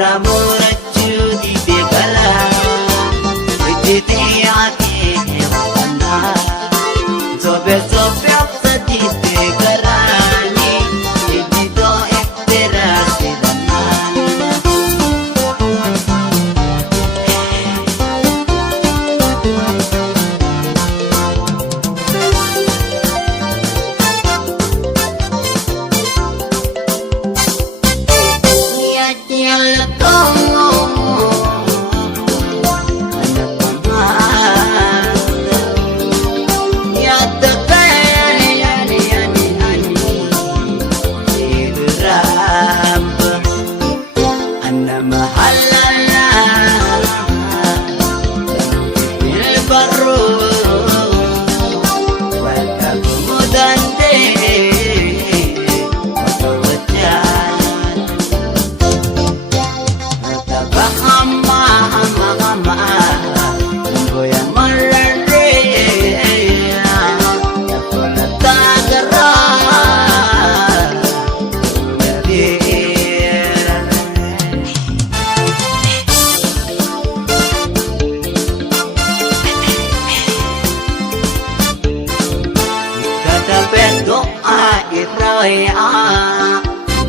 Ramurchu di begala, vijiti aati wana. Sobe sobe apsa di begarani, vijito ekera sidana.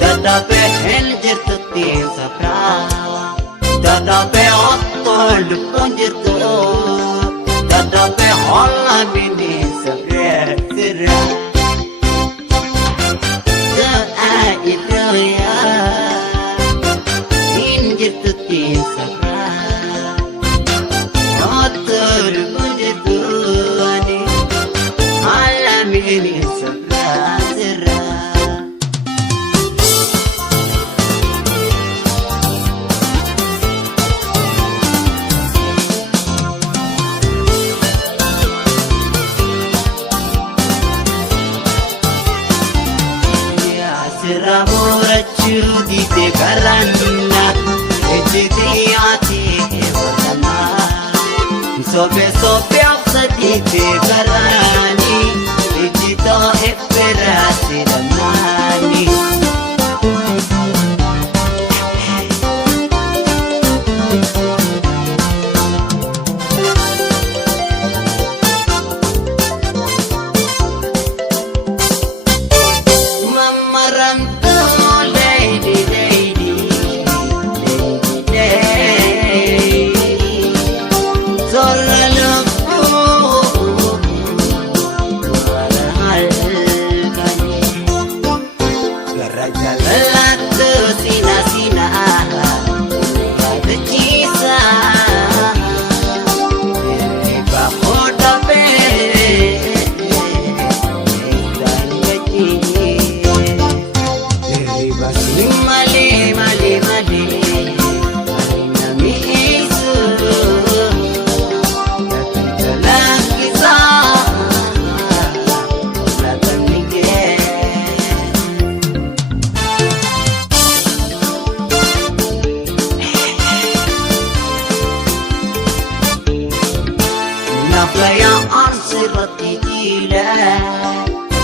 Dada pe henjir tuti sapra, dada pe ottol punjirtu, dada pe holla bini sapra sirra. Da itu ya, henjir tuti sapra, ottol punjirtu ani, holla bini sapra sirra. Ramurchu di begarana, vijiti aati wana. Sobe sobe apsa di begarani, vijito ekera sidani.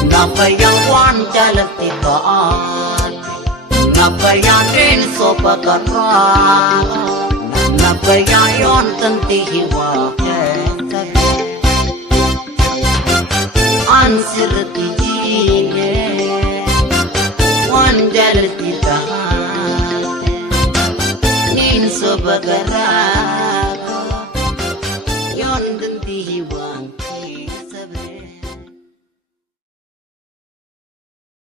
Napayawan jalati baat, napayanin sopakaran, napayayon tanti hiwa ansirati jine, wan jalati baat, nin sopakaran.